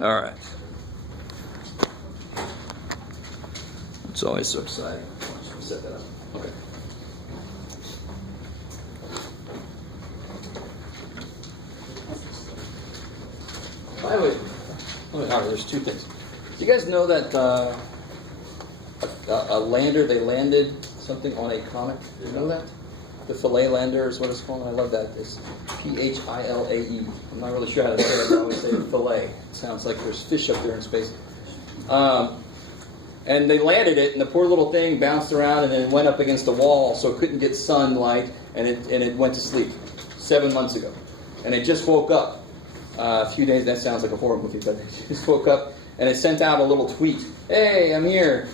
All right. It's always so exciting. Set that up. Okay. By the way, there's two things. Do you guys know that a lander, they landed something on a comet? Do you know that? The Philae lander is what it's called. I love that. It's Philae. I'm not really sure how to say it, but I always say Philae. It sounds like there's fish up there in space. And they landed it, and the poor little thing bounced around and then went up against the wall, so it couldn't get sunlight, and it went to sleep 7 months ago. And it just woke up a few days. That sounds like a horror movie, but it just woke up, and it sent out a little tweet. Hey, I'm here.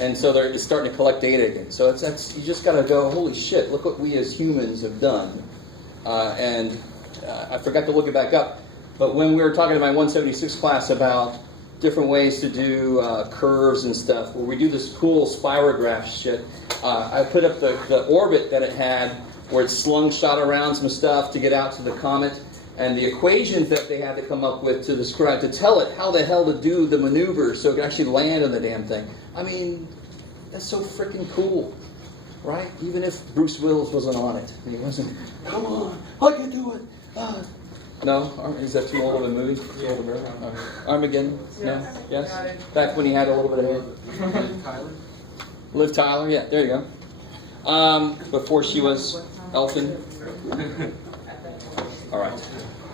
And so they're just starting to collect data again. So that's you just got to go, holy shit, look what we as humans have done. I forgot to look it back up, but when we were talking in my 176 class about different ways to do curves and stuff, where we do this cool spirograph shit, I put up the orbit that it had, where it slung-shot around some stuff to get out to the comet, and the equations that they had to come up with to describe, to tell it how the hell to do the maneuver so it could actually land on the damn thing. I mean, that's so freaking cool, right? Even if Bruce Willis wasn't on it, and he wasn't, come on, I can do it. No? Is that too old of a movie? Yeah. Armageddon? No? Yes? Back when he had a little bit of hair. Tyler? Liv Tyler, yeah, there you go. Before she was Elfin. All right,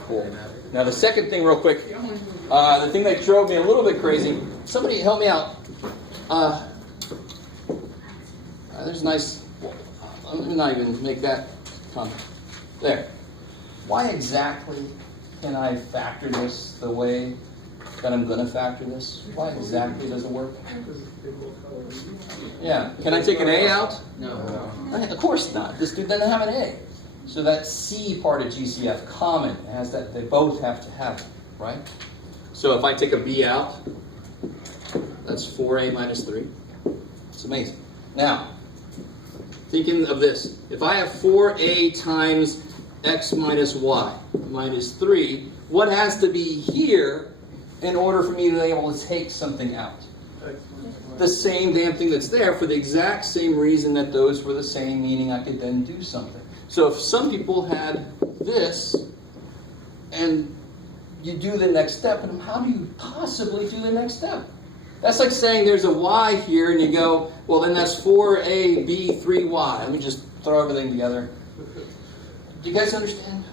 cool. Now the second thing real quick, the thing that drove me a little bit crazy, somebody help me out. There's a nice, let me not even make that comment. There. Why exactly can I factor this the way that I'm going to factor this? Why exactly does it work? Yeah. Can I take an A out? No. Of course not. This dude doesn't have an A. So that C part of GCF, common, has that. They both have to have it, right? So if I take a B out, that's 4A minus 3. It's amazing. Now, thinking of this. If I have 4A times x minus y minus 3, what has to be here in order for me to be able to take something out? The same damn thing that's there for the exact same reason that those were the same, meaning I could then do something. So if some people had this, and you do the next step, and how do you possibly do the next step? That's like saying there's a y here, and you go, well, then that's 4a, b, 3y. Let me just throw everything together. Do you guys understand?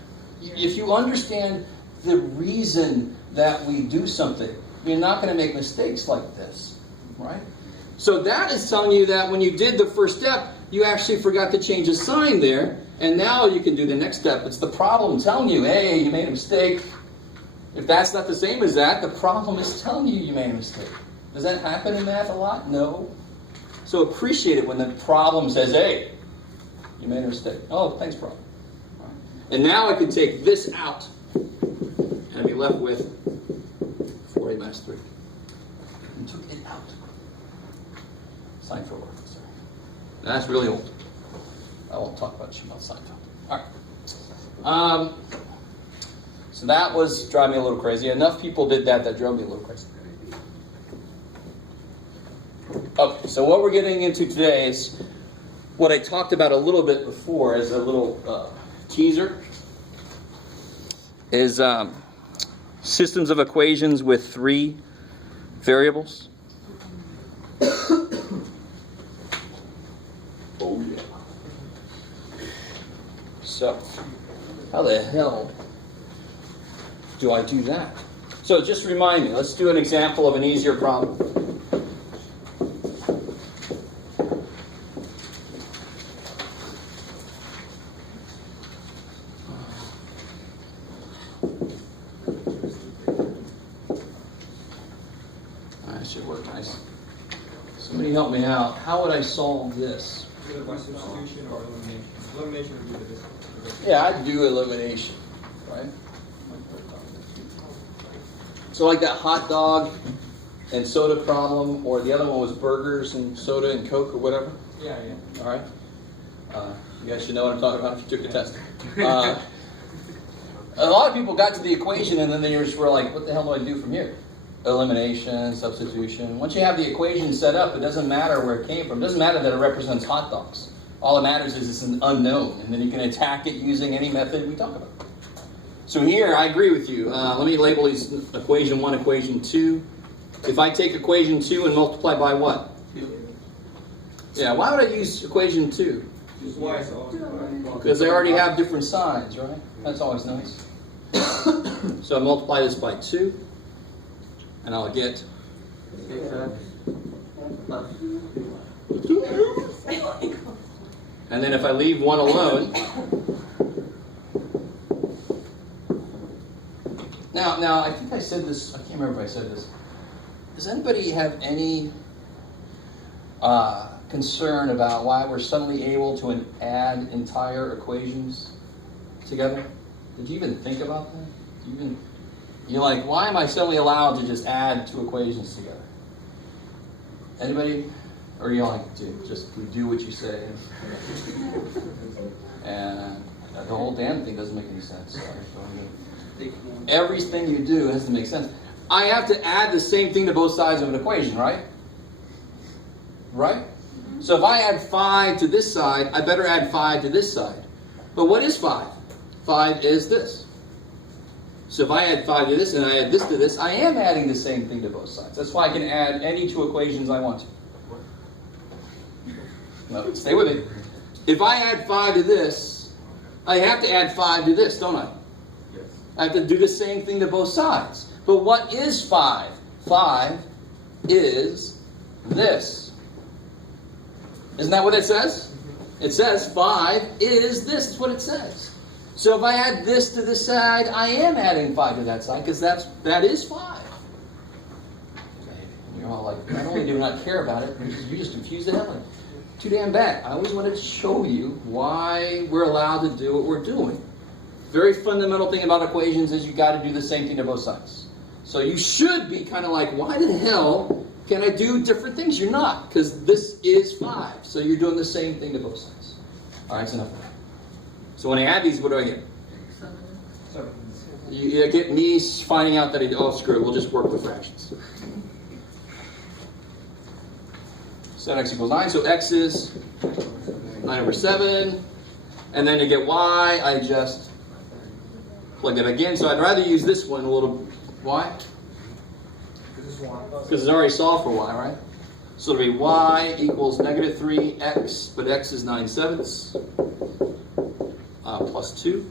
If you understand the reason that we do something, you're not going to make mistakes like this, right? So that is telling you that when you did the first step, you actually forgot to change a sign there, and now you can do the next step. It's the problem telling you, hey, you made a mistake. If that's not the same as that, the problem is telling you you made a mistake. Does that happen in math a lot? No. So appreciate it when the problem says, hey, you made a mistake. Oh, thanks, problem. And now I can take this out and I'd be left with 4a minus 3. And took it out. Seinfeld. Sorry. That's really old. I won't talk about Seinfeld. All right. So that was driving me a little crazy. Enough people did that drove me a little crazy. Okay, so what we're getting into today is what I talked about a little bit before as a little teaser, is systems of equations with 3 variables. Oh yeah. So, how the hell do I do that? So just remind me, let's do an example of an easier problem. Help me out. How would I solve this? By substitution or elimination. Elimination would be the distance. Yeah, I'd do elimination, right? So like that hot dog and soda problem, or the other one was burgers and soda and Coke or whatever. Yeah. All right. You guys should know what I'm talking about if you took the test. A lot of people got to the equation and then they just were like, what the hell do I do from here? Elimination, substitution. Once you have the equation set up, it doesn't matter where it came from. It doesn't matter that it represents hot dogs. All that matters is it's an unknown, and then you can attack it using any method we talk about. So here, I agree with you. Let me label these equation 1, equation 2. If I take equation 2 and multiply by what? 2. Yeah, why would I use equation 2? Just y is always y. Because they already have different signs, right? That's always nice. So I multiply this by 2, and I'll get 6x plus and then if I leave 1 alone, now I think I said this, I can't remember if I said this. Does anybody have any concern about why we're suddenly able to add entire equations together? Did you even think about that? You're like, why am I suddenly allowed to just add 2 equations together? Anybody? Or are you like, dude, just do what you say? And the whole damn thing doesn't make any sense. Everything you do has to make sense. I have to add the same thing to both sides of an equation, right? Right? So if I add 5 to this side, I better add 5 to this side. But what is 5? 5 is this. So if I add 5 to this and I add this to this, I am adding the same thing to both sides. That's why I can add any 2 equations I want to. No, stay with me. If I add 5 to this, I have to add 5 to this, don't I? yes. I have to do the same thing to both sides. But what is 5? 5 is this. Isn't that what it says? It says 5 is this. That's what it says. So if I add this to this side, I am adding 5 to that side because that is 5. You're all like, not only do we not care about it, you just confuse the hell out of it. Too damn bad. I always wanted to show you why we're allowed to do what we're doing. Very fundamental thing about equations is you got to do the same thing to both sides. So you should be kind of like, why the hell can I do different things? You're not, because this is 5. So you're doing the same thing to both sides. All right, that's enough of that. So when I add these, what do I get? 7. You get me finding out that screw it, we'll just work with fractions. Set x equals 9, so x is 9 over 7. And then to get y, I just plug it again. So I'd rather use this one a little. Why? Because it's already solved for y, right? So it'll be y equals negative 3x, but x is 9/7 plus 2.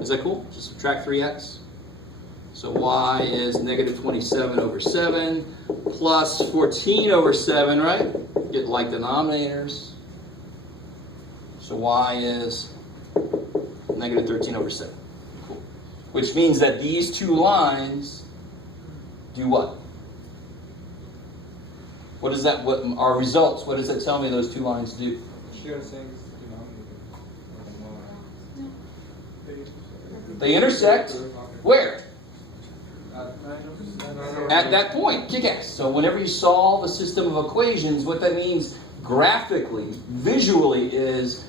Is that cool? Just subtract 3x. So y is negative 27 over 7 plus 14 over 7, right? Get like denominators. So y is negative 13 over 7. Cool. Which means that these 2 lines do what? What is that? What our results? What does that tell me those 2 lines do? Share the same denominator. They intersect where? At that point, kick-ass. So whenever you solve a system of equations, what that means graphically, visually, is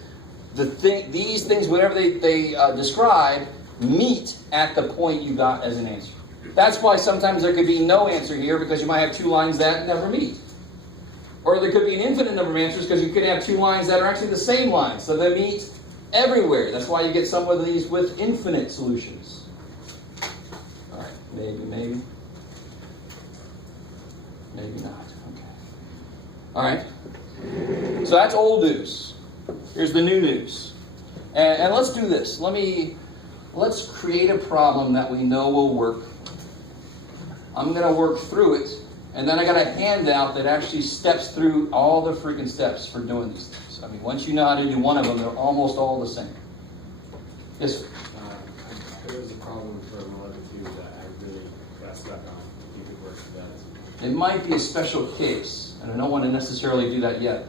these things, whatever they describe, meet at the point you got as an answer. That's why sometimes there could be no answer here, because you might have 2 lines that never meet. Or there could be an infinite number of answers, because you could have 2 lines that are actually the same lines, so they meet everywhere. That's why you get some of these with infinite solutions. All right, maybe. Maybe not. Okay. All right. So that's old news. Here's the new news. And let's do this. Let's create a problem that we know will work. I'm going to work through it, and then I got a handout that actually steps through all the freaking steps for doing these things. I mean, once you know how to do one of them, they're almost all the same. Yes, sir? There was a problem for 11.2 that I really got stuck on. If you could work through that. It might be a special case, and I don't want to necessarily do that yet.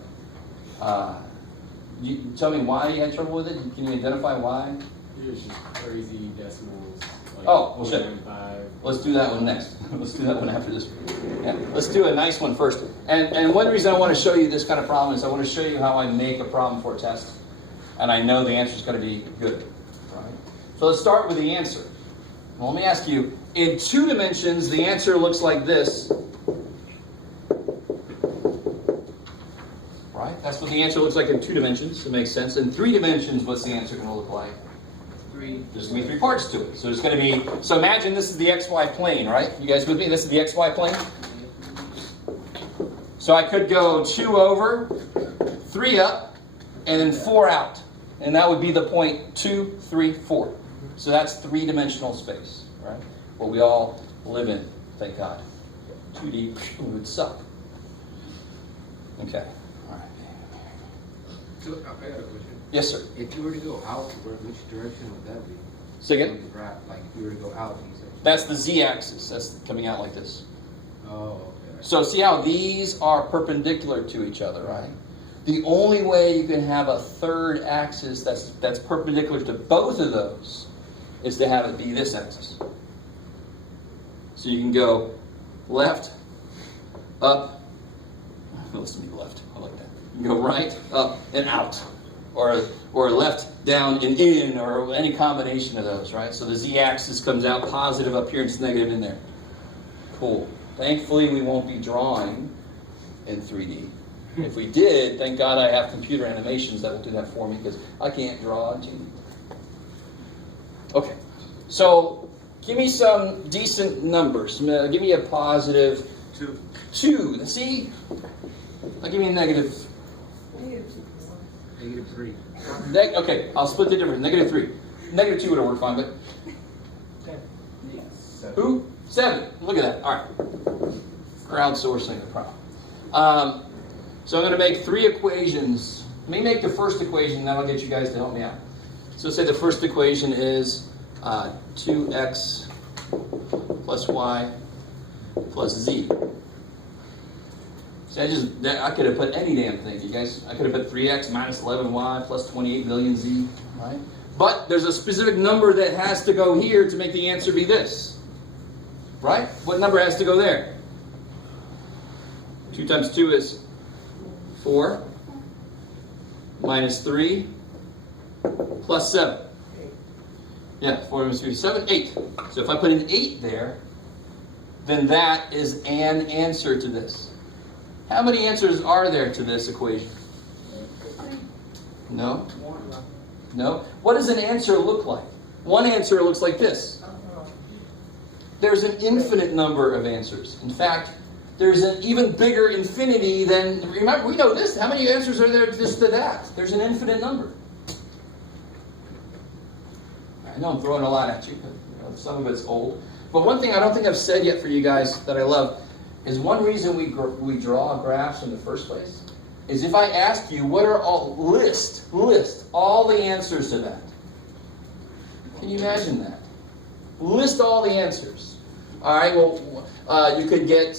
You tell me why you had trouble with it. Can you identify why? It was just crazy decimals. Like Oh, well, shit. 0.95. Let's do that one next. Let's do that one after this. Yeah, let's do a nice one first. And one reason I want to show you this kind of problem is I want to show you how I make a problem for a test. And I know the answer is going to be good. Right? So let's start with the answer. Well, let me ask you, in 2 dimensions, the answer looks like this. Right? That's what the answer looks like in 2 dimensions. It makes sense. In 3 dimensions, what's the answer going to look like? 3. There's going to be 3 parts to it. So there's going to be, so imagine this is the XY plane, right? You guys with me? This is the XY plane. So I could go 2 over, 3 up, and then 4 out. And that would be the point 2, 3, 4. So that's 3-dimensional space, right? What we all live in, thank God. 2D would suck. Okay, all right. So, I got a question. Yes, sir. If you were to go out, which direction would that be? Say again? On the graph, like if you were to go out, you said. That's the z-axis. That's coming out like this. Oh, okay. So see how these are perpendicular to each other, right? The only way you can have a third axis that's perpendicular to both of those is to have it be this axis. So you can go left, up, listen to me, left, I like that. You can go right, up, and out. Or left, down, and in, or any combination of those, right? So the z-axis comes out positive up here and it's negative in there. Cool. Thankfully, we won't be drawing in 3D. If we did, thank God I have computer animations that will do that for me because I can't draw on TV. Okay, so give me some decent numbers. Give me a positive 2. See? I'll give me a negative. Negative 3. Okay, I'll split the difference. Negative 3. Negative 2 would have worked fine, but. 7. Who? 7. Look at that. All right. Crowdsourcing the problem. So I'm going to make 3 equations. Let me make the first equation, then I'll get you guys to help me out. So say the first equation is 2x plus y plus z. See, I could have put any damn thing, you guys. I could have put 3x minus 11y plus 28 billion z, right? But there's a specific number that has to go here to make the answer be this, right? What number has to go there? 2 times 2 is 4 minus 3 plus 7. Yeah, 4 minus 3 is 7, 8. So if I put an 8 there, then that is an answer to this. How many answers are there to this equation? No? No? What does an answer look like? One answer looks like this. There's an infinite number of answers. In fact, there's an even bigger infinity than, remember, we know this. How many answers are there just to that? There's an infinite number. I know I'm throwing a lot at you, but some of it's old. But one thing I don't think I've said yet for you guys that I love is one reason we draw graphs in the first place is if I ask you what are all, list all the answers to that. Can you imagine that? List all the answers. All right, well, you could get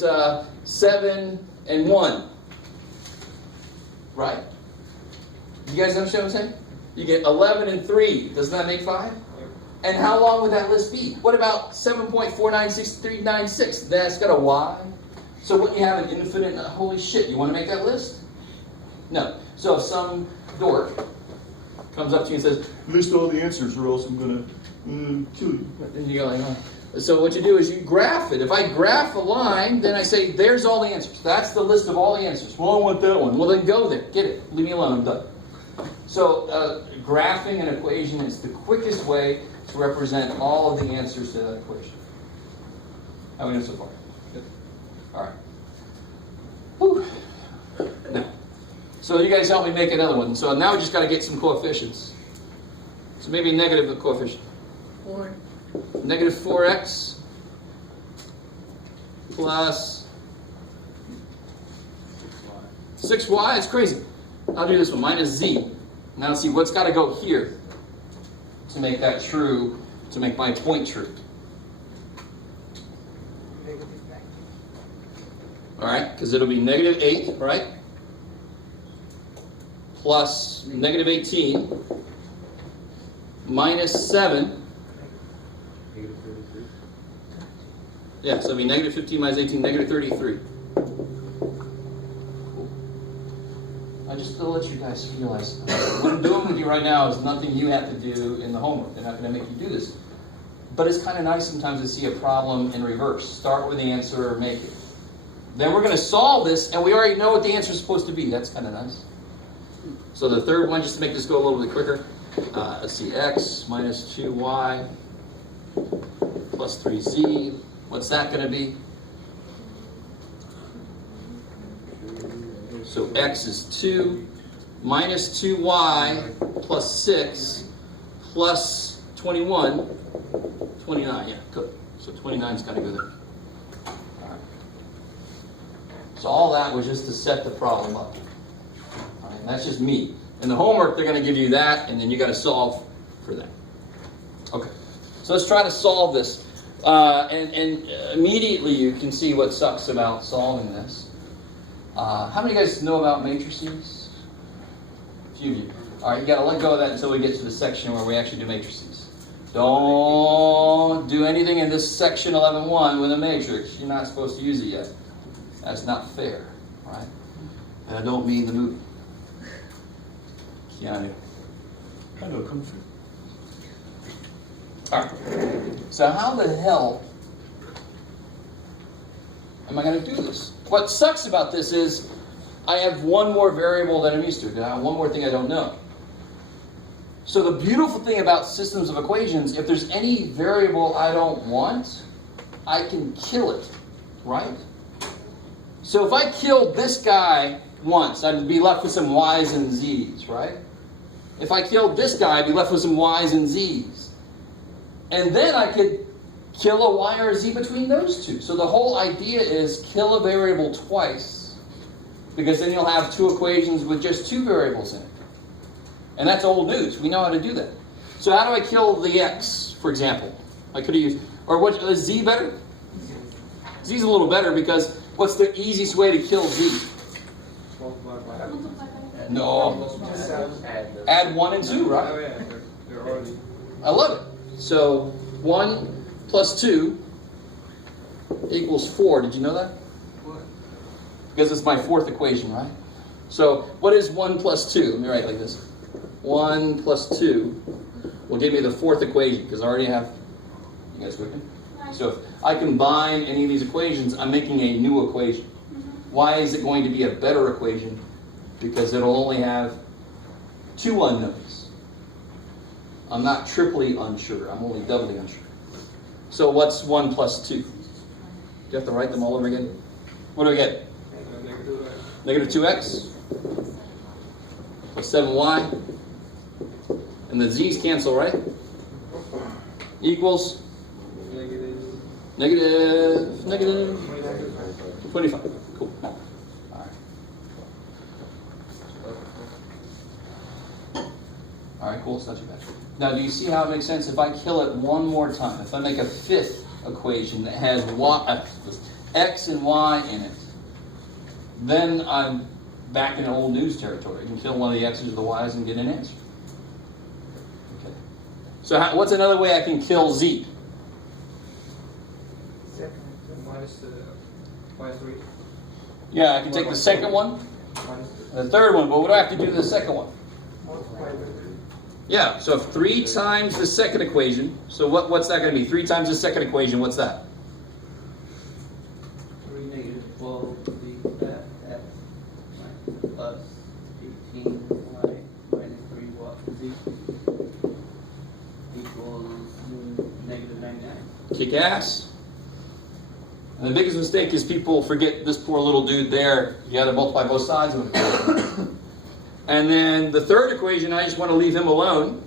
7 and 1. Right? You guys understand what I'm saying? You get 11 and 3. Doesn't that make 5? And how long would that list be? What about 7.496396? That's got a y. So wouldn't you have an infinite, holy shit, you want to make that list? No. So if some dork comes up to you and says, list all the answers or else I'm going to kill you. And you go like, oh. So what you do is you graph it. If I graph a line, then I say, there's all the answers. That's the list of all the answers. Well, I want that one. Well, then go there. Get it. Leave me alone. I'm done. So graphing an equation is the quickest way to represent all of the answers to that equation. How are we doing so far? Good. All right. Whew. Now, so you guys help me make another one. So now we just got to get some coefficients. So maybe negative coefficient. 4. Negative 4x plus 6y. It's crazy. I'll do this one. Minus z. Now see what's got to go here to make that true, to make my point true. All right, because it'll be negative 8, right? Plus negative 18 minus 7. Negative 33. Yeah, so it'll be negative 15 minus 18, negative 33. Cool. I just to let you guys realize, what I'm doing with you right now is nothing you have to do in the homework. They're not going to make you do this. But it's kind of nice sometimes to see a problem in reverse. Start with the answer or make it. Then we're going to solve this, and we already know what the answer is supposed to be. That's kind of nice. So the third one, just to make this go a little bit quicker, let's see, x minus 2y plus 3z. What's that going to be? So x is 2 minus 2y plus 6 plus 21. 29, yeah, good. So 29's got to go there. All right. So all that was just to set the problem up. All right, and that's just me. In the homework, they're going to give you that, and then you got to solve for that. Okay. So let's try to solve this. And immediately you can see what sucks about solving this. How many of you guys know about matrices? A few of you. All right, you got to let go of that until we get to the section where we actually do matrices. Don't do anything in this section 11.1 with a matrix. You're not supposed to use it yet. That's not fair, right? And I don't mean the movie. Keanu. I know Kung Fu. All right. So how the hell am I going to do this? What sucks about this is I have one more variable that I'm used to. I have one more thing I don't know. So the beautiful thing about systems of equations, if there's any variable I don't want, I can kill it, right? So if I killed this guy once, I'd be left with some y's and z's, right? If I killed this guy, I'd be left with some y's and z's. And then I could kill a y or a z between those two. So the whole idea is kill a variable twice, because then you'll have two equations with just two variables in it. And that's old news. We know how to do that. So how do I kill the x, for example? I could have used, or what, is z better? Z's a little better because what's the easiest way to kill z? No. Add 1 and 2, right? Oh, yeah, they're already. I love it. So 1 plus 2 equals 4. Did you know that? What? Because it's my fourth equation, right? So what is 1 plus 2? Let me write it like this. 1 plus 2 will give me the fourth equation, because I already have, you guys with me? So if I combine any of these equations, I'm making a new equation. Why is it going to be a better equation? Because it'll only have two unknowns. I'm not triply unsure, I'm only doubly unsure. So what's 1 plus 2? Do you have to write them all over again? What do I get? Negative 2x plus 7y. And the z's cancel, right? Equals negative 25. Cool. All right. All right, cool. It's not too bad. Now, do you see how it makes sense? If I kill it one more time, if I make a fifth equation that has x and y in it, then I'm back in old news territory. I can kill one of the x's or the y's and get an answer. Okay. So what's another way I can kill z? Minus 3. Yeah, I can take the second one, Minus 3. the third one, but what do I have to do to the second one? Multiply by 3. Yeah, so 3 times the second equation. So what's that going to be? 3 times the second equation, what's that? 3 negative 12 z that x plus 18 y minus 3 y z equals negative 99. Kick ass. And the biggest mistake is people forget this poor little dude there. You got to multiply both sides of it. And then the third equation, I just want to leave him alone.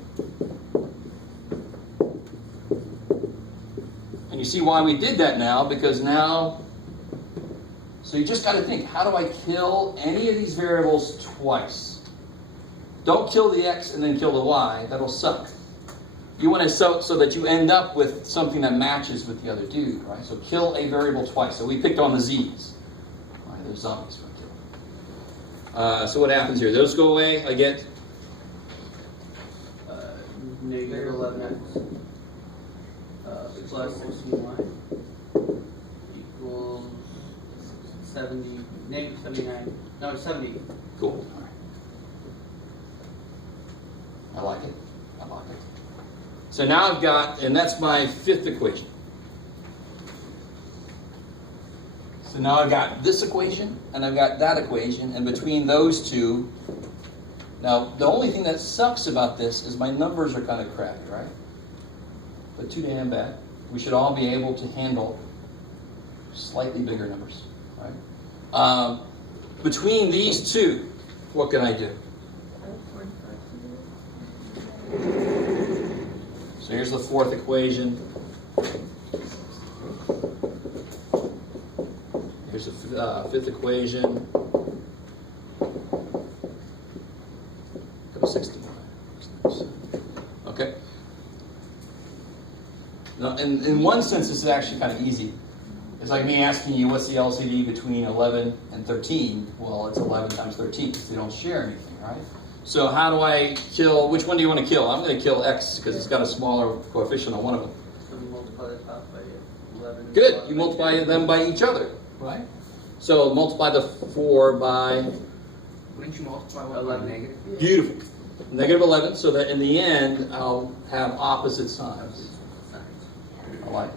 And you see why we did that now, because now, so you just got to think, how do I kill any of these variables twice? Don't kill the x and then kill the y. That'll suck. You want to so that you end up with something that matches with the other dude, right? So kill a variable twice. So we picked on the z's. All right, there's zombies for kill. So what happens here? Those go away. I get Negative 11x plus 16y equals 70, negative 79. No, 70. cool. All right. I like it. I like it. So now I've got, and that's my fifth equation. So now I've got this equation, and I've got that equation, and between those two, now the only thing that sucks about this is my numbers are kind of crappy, right? But too damn bad. We should all be able to handle slightly bigger numbers, right? Between these two, what can I do? So here's the fourth equation. Here's the fifth equation. Go 69. Okay. Now, in one sense, this is actually kind of easy. It's like me asking you, what's the LCD between 11 and 13? Well, it's 11 times 13 because they don't share anything, right? So how do I kill, which one do you want to kill? I'm going to kill X because it's got a smaller coefficient on one of them. So multiply the top by 11. Good, you multiply them by each other, right? So multiply the 4 by, Wouldn't you multiply one by 11. negative? beautiful, negative 11, so that in the end, I'll have opposite signs. I like it.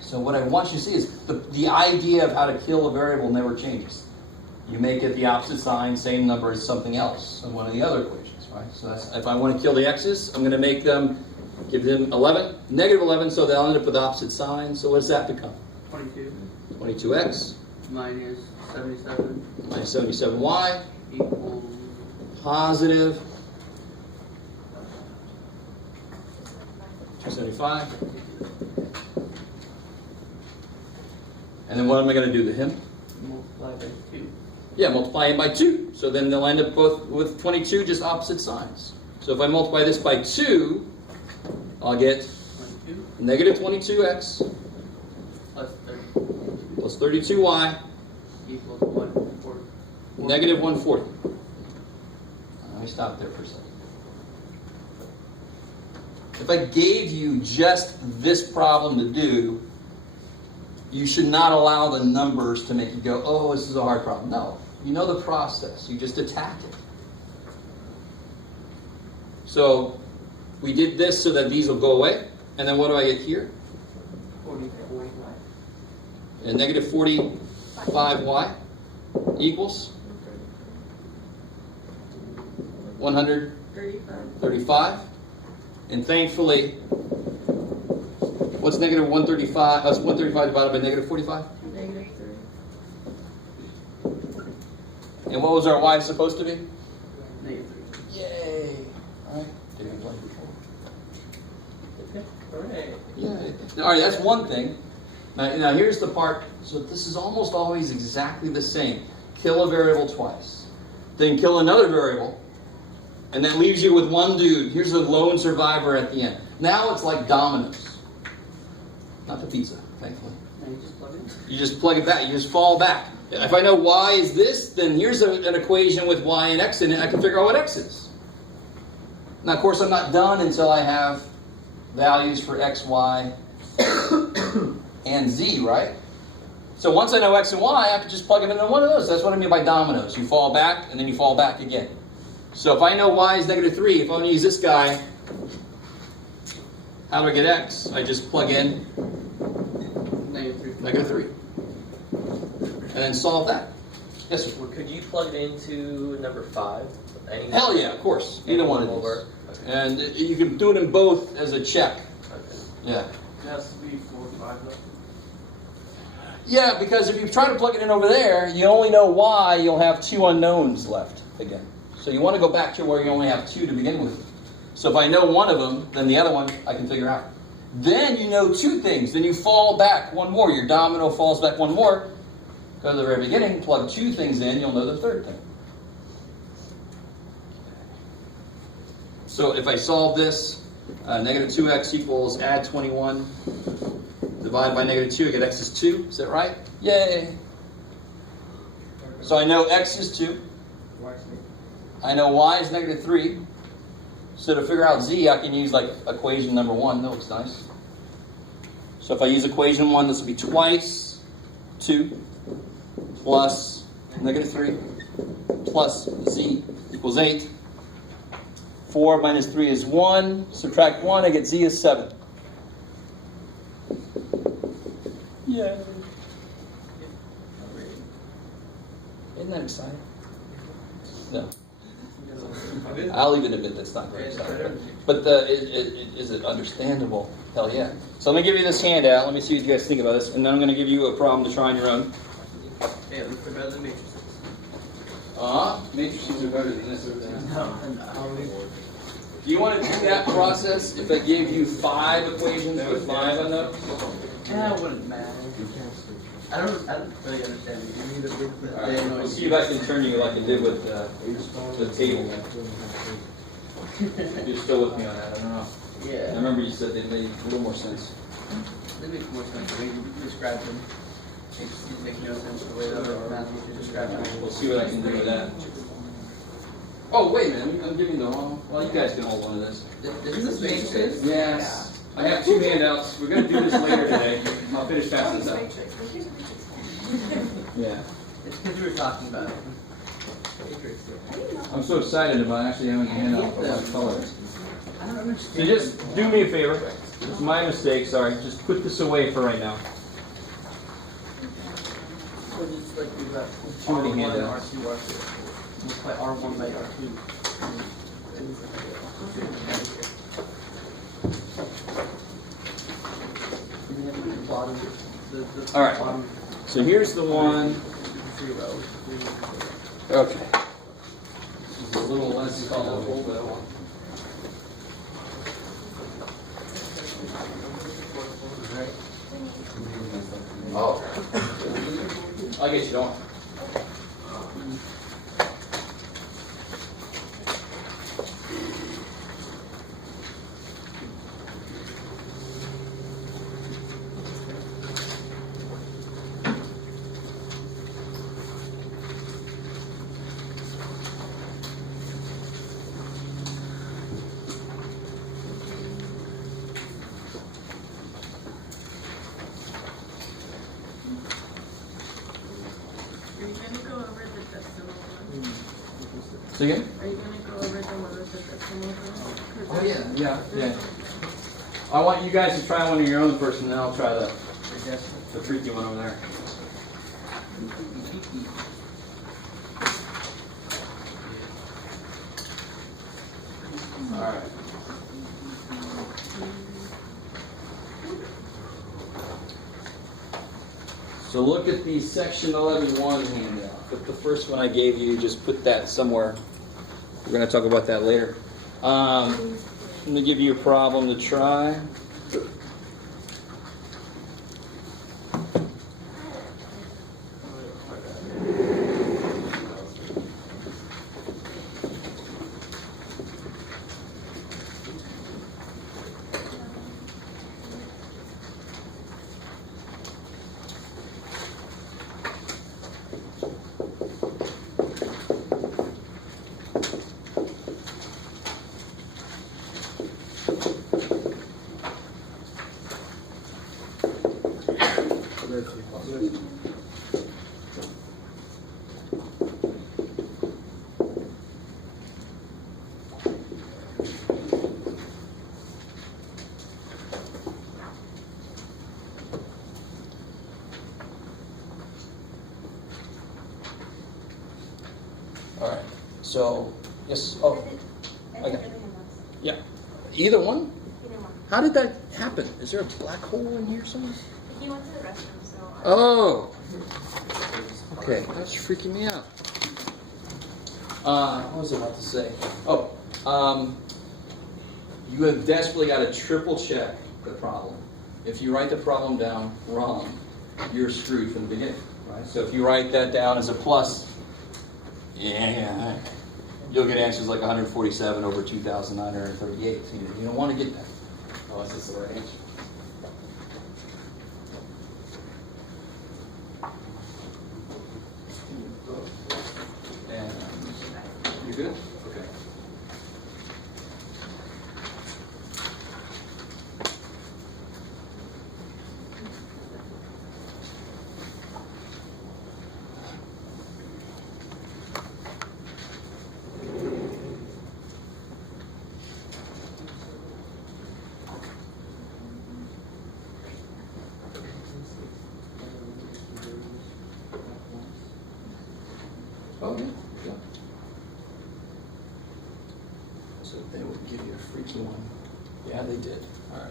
So what I want you to see is the idea of how to kill a variable never changes. You make it the opposite sign, same number as something else in one of the other equations, right? So that's, if I want to kill the x's, I'm going to make them, give them 11, negative 11, so they'll end up with opposite signs. So what does that become? 22 22x minus 77 minus 77y equals positive 275. And then what am I going to do to him? multiply by 2. Yeah, multiply him by 2. So then they'll end up both with 22, just opposite signs. So if I multiply this by 2, I'll get 22 negative 22x plus 30 plus 32y equals 140. negative 140. Let me stop there for a second. If I gave you just this problem to do, you should not allow the numbers to make you go, oh, this is a hard problem. No, you know the process. You just attack it. So we did this so that these will go away. And then what do I get here? 44. And negative 45y equals 135. And thankfully, what's negative 135? That's 135 divided by negative 45? Negative 3. And what was our y supposed to be? Negative Yay! All right. Didn't play before. 3. Hooray. Yeah. All right, that's one thing. Now here's the part. So this is almost always exactly the same. Kill a variable twice. Then kill another variable. And that leaves you with one dude. Here's the lone survivor at the end. Now it's like dominoes. Not the pizza, thankfully. Now you just plug in. You just plug it back. You just fall back. If I know y is this, then here's an equation with y and x in it. I can figure out what x is. Now, of course, I'm not done until I have values for x, y, and z, right? So once I know x and y, I can just plug them into one of those. That's what I mean by dominoes. You fall back, and then you fall back again. So if I know y is negative 3, if I want to use this guy, how do I get x? I just plug in Negative 3. negative 3. And then solve that. Yes, sir. Well, could you plug it into number 5? Any Hell yeah, of course. Either one of will these. work. Okay. And you can do it in both as a check. Okay. Yeah. It has to be 4 or 5 though. Yeah, because if you try to plug it in over there, you only know y, you'll have 2 unknowns left again. So you want to go back to where you only have 2 to begin with. So if I know one of them, then the other one I can figure out. Then you know 2 things. Then you fall back one more. Your domino falls back one more. Go to the very beginning, plug 2 things in, you'll know the third thing. So if I solve this, negative 2x equals add 21, divide by negative 2, I get x is 2. Is that right? Yay! So I know x is 2. I know y is negative 3. So to figure out z, I can use like equation number 1. That looks nice. So if I use equation 1, this will be twice 2 plus negative 3 plus z equals 8. 4 minus 3 is 1. Subtract 1, I get z is 7. Yeah. Isn't that exciting? No. I'll even admit that's not very exciting. But is it understandable? Hell yeah. So let me give you this handout. Let me see what you guys think about this. And then I'm going to give you a problem to try on your own. Yeah, at least they're better than matrices. Matrices are better than this. No. Do you want to do that process if I gave you 5 equations with 5 unknowns? Yeah, it wouldn't matter. I don't really understand it. All right. Let's see if I can turn you like I did with the table. You're still with me on that, I don't know. I Yeah. remember you said they made a little more sense. They make more sense the way you describe them. It makes no sense the way the other math teacher described them. We'll see what I can do with that. Oh, wait a minute, I'm giving you the wrong. Well, you guys can hold one of this. Is this matrices? Yes. I have 2 handouts. We're going to do this later today. I'll finish passing this out. Yeah. It's because we were talking about it. I'm so excited about actually having a handout for my colors. I don't understand. So just do me a favor. It's my mistake, sorry. Just put this away for right now. So just like do that. Too many R1, handouts. R2, R3. Multiply R1 by R2. All right. So here's the one. Okay. This is a little less colorful, but oh. I'll get you going. Are you going to go over the decimal one? So again? Are you going to go over the one with the decimal one? Oh yeah. I want you guys to try one of your own first, and then I'll try the freaky one over there. All right. So look at the section 11.1 handout. But the first one I gave you, just put that somewhere. We're going to talk about that later. I'm going to give you a problem to try. All right. So, yes. Oh, okay. Yeah. Either one? How did that happen? Is there a black hole in here somewhere? He went to the restroom, so. Oh. Okay, that's freaking me out. What was I about to say? Oh, you have desperately got to triple check the problem. If you write the problem down wrong, you're screwed from the beginning, right? So if you write that down as a plus, yeah, you'll get answers like 147 over 2,938. You don't want to get that. Oh, is this the right answer? And you good? Okay. Oh, yeah, yeah. So they would give you a freaky one. Yeah, they did. All right.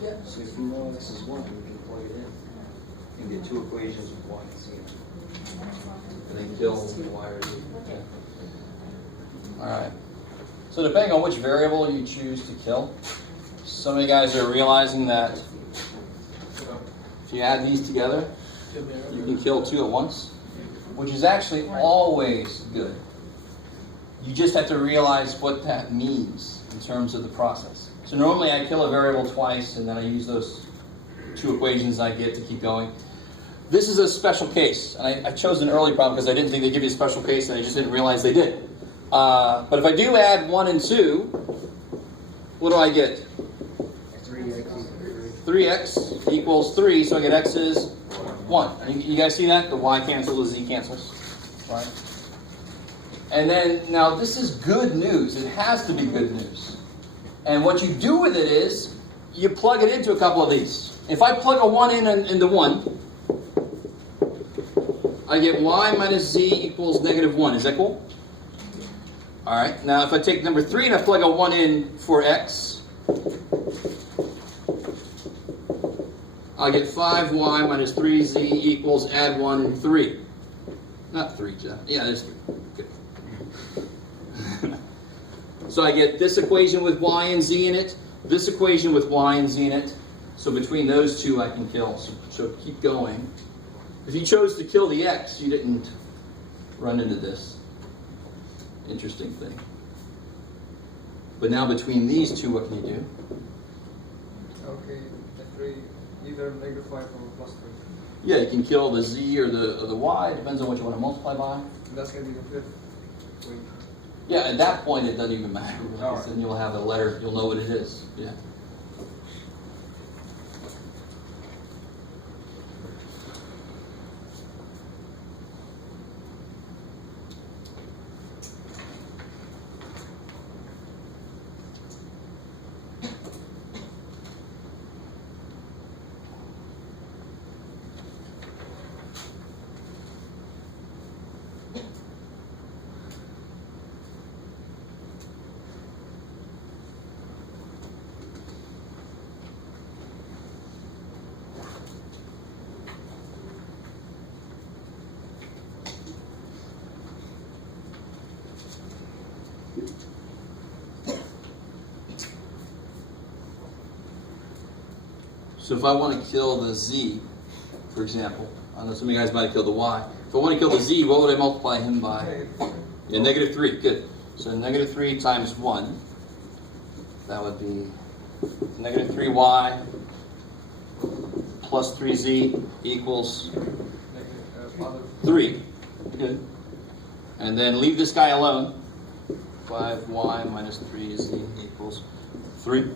Yeah, so if you know X is 1, you can plug it in and get two equations of Y and Z. And then kill Y or Z. All right. So depending on which variable you choose to kill, some of you guys are realizing that if you add these together, you can kill two at once, which is actually always good. You just have to realize what that means in terms of the process. So normally I kill a variable twice and then I use those two equations I get to keep going. This is a special case, and I chose an early problem because I didn't think they'd give you a special case and I just didn't realize they did. But if I do add 1 and 2, what do I get? 3x equals 3, so I get x is 1. You guys see that? The y cancels, the z cancels. Right? And then, now this is good news. It has to be good news. And what you do with it is, you plug it into a couple of these. If I plug a 1 into 1, I get y minus z equals -1. Is that cool? All right. Now, if I take number 3 and I plug a 1 in for x, I'll get 5y minus 3z equals add 1 and 3. Not 3, Jeff. Yeah, there's 3. Good. So I get this equation with y and z in it, this equation with y and z in it. So between those two, I can kill. So keep going. If you chose to kill the x, you didn't run into this interesting thing. But now between these two, what can you do? Okay, the 3, either -5 or +3. Yeah, you can kill the z or the y. Depends on what you want to multiply by. That's going to be the 5th equation. Yeah, at that point, it doesn't even matter. Really. All right. Then you'll have a letter. You'll know what it is. Yeah. So if I want to kill the z, for example, I know some of you guys might have killed the y. If I want to kill the z, what would I multiply him by? Yeah, -3. Good. So -3 times 1. That would be -3y plus 3z equals 3. Good. And then leave this guy alone. 5y minus 3z equals 3.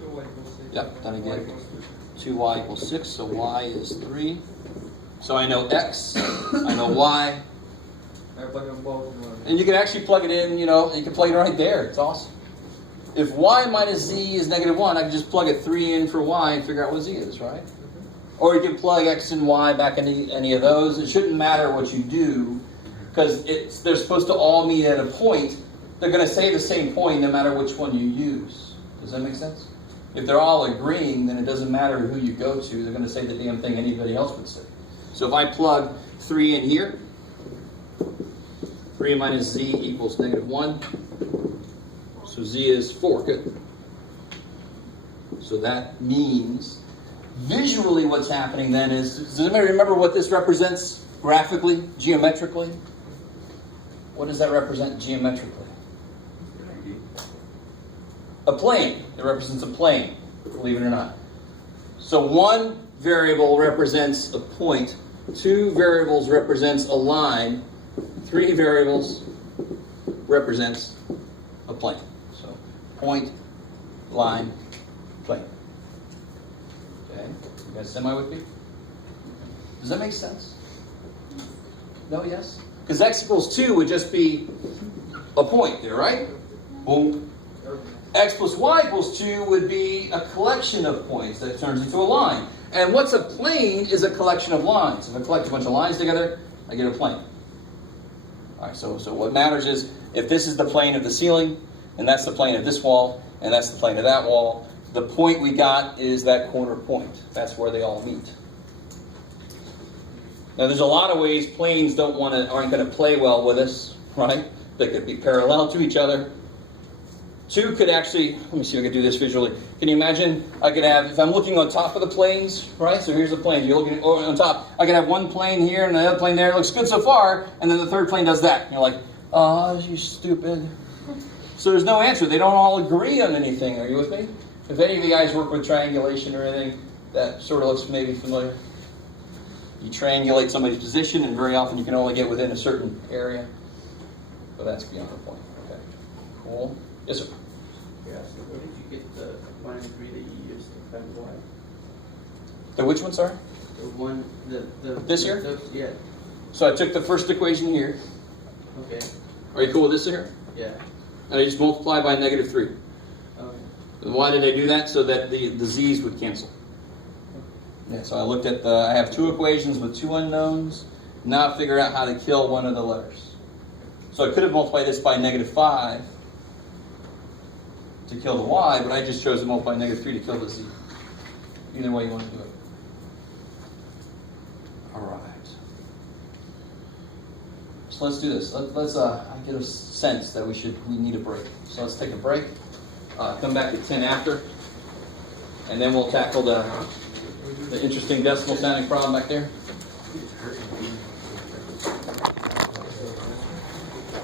2y equals 6. Yep, done again. Y equals 2y equals 6, so y is 3. So I know x, I know y. 3. I plug them both in one. And you can actually plug it in, you can plug it right there. It's awesome. If y minus z is -1, I can just plug a 3 in for y and figure out what z is, right? Or you can plug x and y back into any of those. It shouldn't matter what you do, because they're supposed to all meet at a point. They're going to say the same point no matter which one you use. Does that make sense? If they're all agreeing, then it doesn't matter who you go to. They're going to say the damn thing anybody else would say. So if I plug 3 in here, 3 minus z equals -1. So z is 4. Good. So that means visually what's happening then is, does anybody remember what this represents graphically, geometrically? What does that represent geometrically? A plane. It represents a plane, believe it or not. So one variable represents a point, 2 variables represents a line, 3 variables represents a plane. So point, line, plane. Okay, you guys semi with me? Does that make sense? No, yes? Because x equals 2 would just be a point there, right? Boom. X plus y equals 2 would be a collection of points that turns into a line. And what's a plane is a collection of lines. If I collect a bunch of lines together, I get a plane. All right, so what matters is if this is the plane of the ceiling, and that's the plane of this wall, and that's the plane of that wall, the point we got is that corner point. That's where they all meet. Now there's a lot of ways planes aren't going to play well with us, right? They could be parallel to each other. 2 could actually, let me see if I can do this visually. Can you imagine, I could have, if I'm looking on top of the planes, right? So here's the plane, you're looking on top. I could have one plane here and the other plane there. It looks good so far, and then the third plane does that. And you're like, oh, you stupid. So there's no answer. They don't all agree on anything. Are you with me? If any of you guys work with triangulation or anything, that sort of looks maybe familiar. You triangulate somebody's position, and very often you can only get within a certain area. But that's beyond the point. Okay, cool. Yes, sir. Yeah, so where did you get the -3 that you used to find y? The which one, sorry? The one, This here? Yeah, So I took the first equation here. okay, Are you cool with this here? yeah, And I just multiply by -3. okay. And why did I do that? So that the z's would cancel. Yeah, so I looked at I have 2 equations with 2 unknowns. Now I figure out how to kill one of the letters. So I could have multiplied this by -5 to kill the y, but I just chose to multiply -3 to kill the z. Either way you want to do it. All right. So let's do this. I get a sense that we need a break. So let's take a break. Come back at 10 after, and then we'll tackle the interesting decimal sounding problem back there.